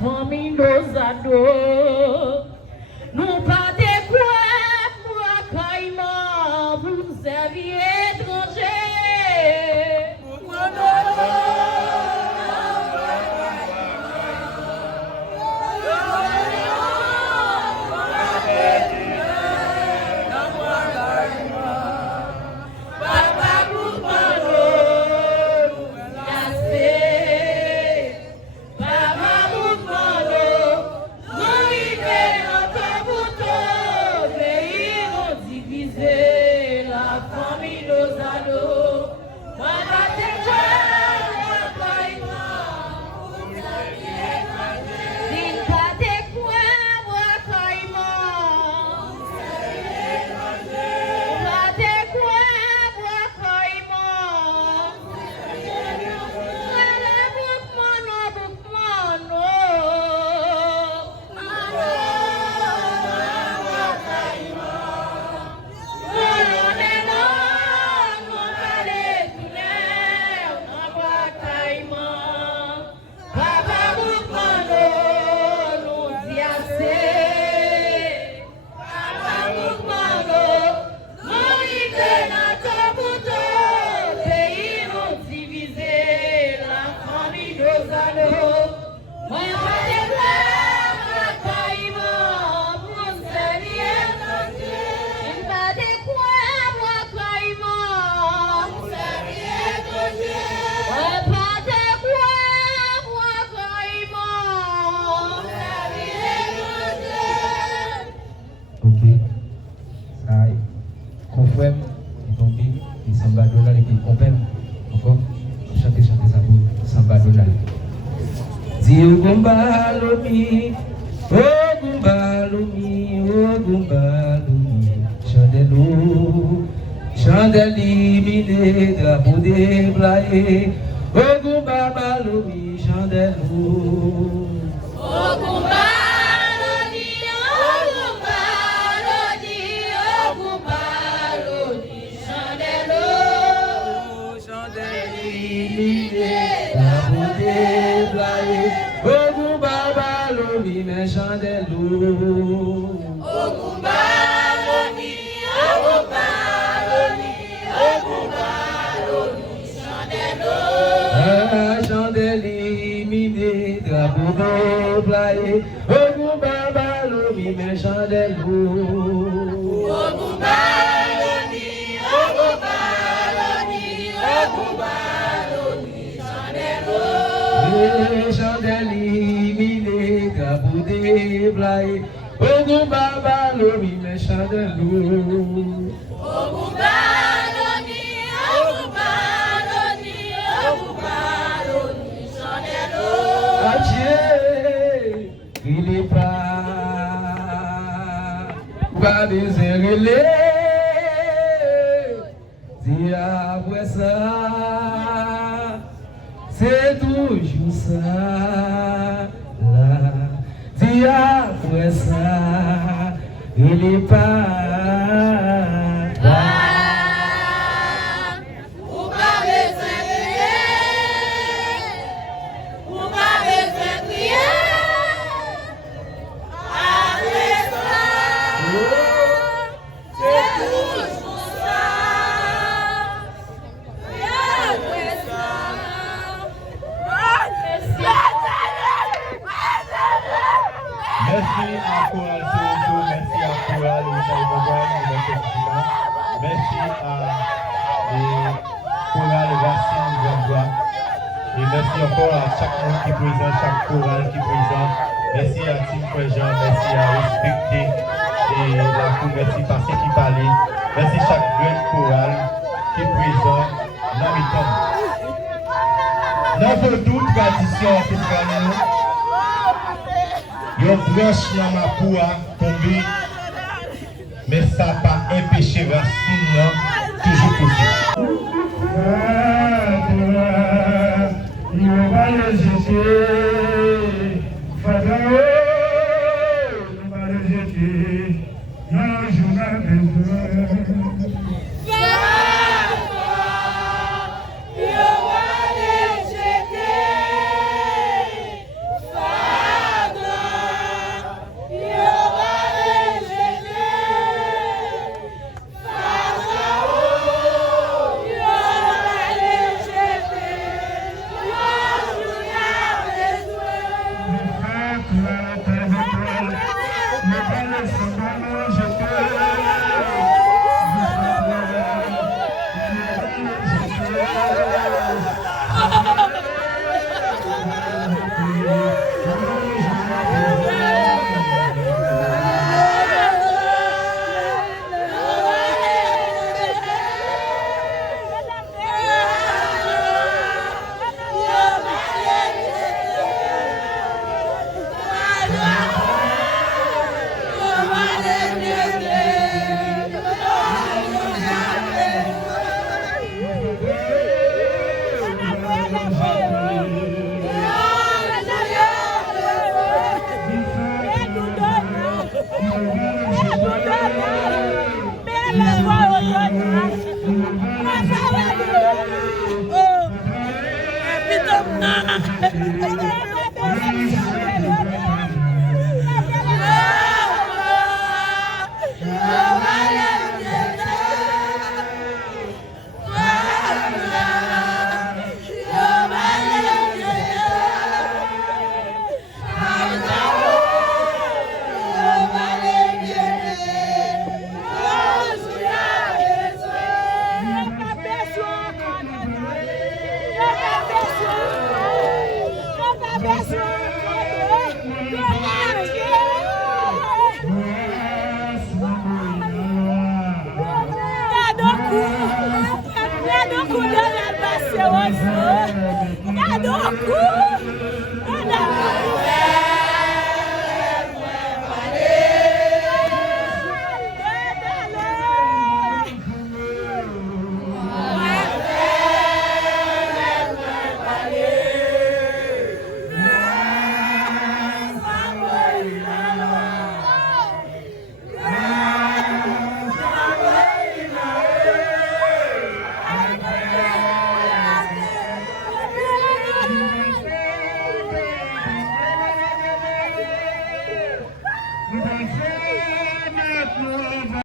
famille nos ados. Nous pas de quoi pour caïman, vous nous servir étranger. Ogumbalumi, Ogumbalumi, Ogumbalumi, Chandelu, Chandeli, mine, drapeau déblayé, Ogumbalumi, Chandelu. Chandeli, mine, drapeau déblayé, Ogumbalumi, mais Chandelu. Chandeli, mine, drapeau déblayé, Ogumbalumi, mais Chandelu. Adieu, il est pas désolé, si après ça, c'est toujours ça, là, si après ça, il est pas. Merci encore à chaque monde qui est présent, chaque chorale qui est présent. Merci à Tim Préjean, merci à respecter et la cour, merci parce qui parlait. Merci chaque grande chorale qui est présent dans le temps. Dans vos doutes, tradition ancestrale, il y a une branche dans ma peau à tomber, mais ça n'a pas empêché racine, toujours possible. Nous va les jeter, Pharaon, nous va les jeter, nos journaux besoin. Nous va les jeter, Amen.